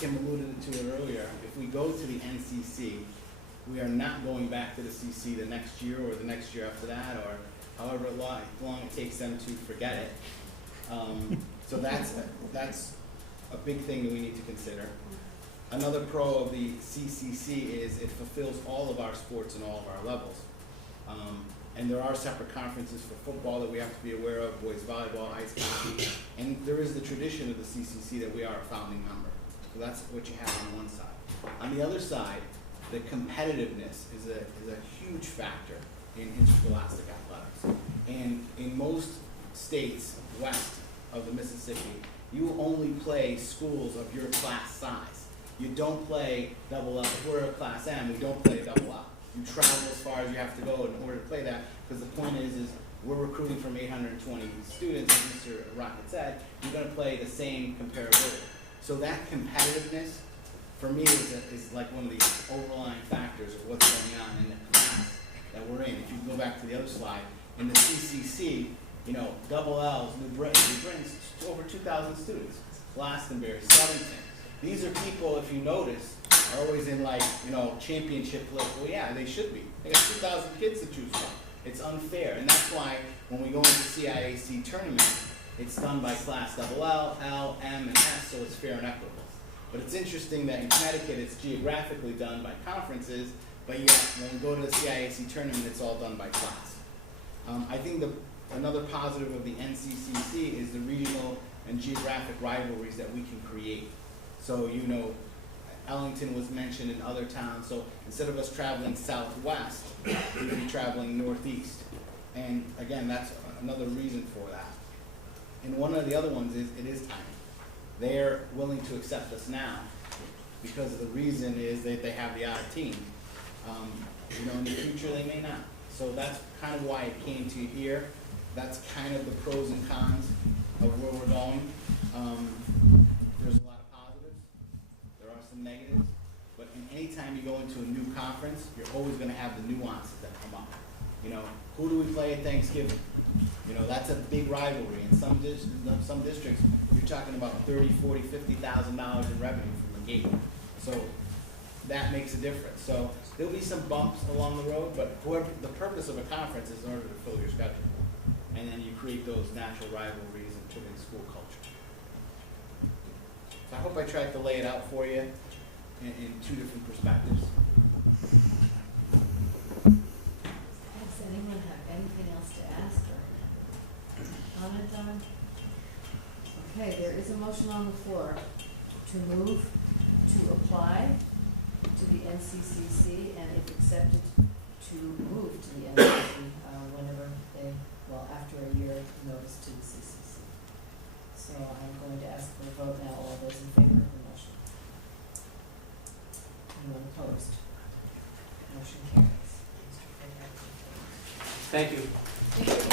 Kim alluded to it earlier, if we go to the NCC, we are not going back to the CC the next year or the next year after that, or however long it takes them to forget it. So that's a big thing that we need to consider. Another pro of the CCC is it fulfills all of our sports and all of our levels. And there are separate conferences for football that we have to be aware of, boys volleyball, ice hockey, and there is the tradition of the CCC that we are a founding member. So that's what you have on one side. On the other side, the competitiveness is a huge factor in interscholastic athletics. And in most states west of the Mississippi, you only play schools of your class size. You don't play double L. If we're a class M, we don't play double L. You travel as far as you have to go in order to play that, because the point is we're recruiting from 820 students, as Mr. Rocket said, you're going to play the same comparability. So that competitiveness, for me, is like one of the overlying factors of what's going on in the class that we're in. If you go back to the other slide, in the CCC, you know, double L's, New Britain's over 2,000 students, Glastonbury, Southington. These are people, if you notice, are always in like, you know, championship list. Well, yeah, they should be. They got 2,000 kids to choose from. It's unfair, and that's why when we go into CIAC tournaments, it's done by class double L, L, M, and S, so it's fair and equitable. But it's interesting that in Connecticut, it's geographically done by conferences, but yet when we go to the CIAC tournament, it's all done by class. I think another positive of the NCCC is the regional and geographic rivalries that we can create. So, you know, Ellington was mentioned in other towns, so instead of us traveling southwest, we would be traveling northeast. And again, that's another reason for that. And one of the other ones is, it is timing. They're willing to accept us now because the reason is that they have the out of team. You know, in the future they may not. So that's kind of why it came to here. That's kind of the pros and cons of where we're going. There's a lot of positives. There are some negatives. But any time you go into a new conference, you're always going to have the nuances that come up. You know, who do we play at Thanksgiving? You know, that's a big rivalry. In some districts, you're talking about $30,000, $40,000, $50,000 in revenue from the gate. So that makes a difference. So there'll be some bumps along the road, but the purpose of a conference is in order to fill your schedule. And then you create those natural rivalries and school culture. So I hope I tried to lay it out for you in two different perspectives. Does anyone have anything else to ask or comment on? Okay, there is a motion on the floor to move to apply to the NCCC, and if accepted, to move to the NCCC whenever they, well, after a year notice to the CCC. So I'm going to ask for a vote now. All those in favor of the motion? Anyone opposed? Motion carries. Thank you. Thank you.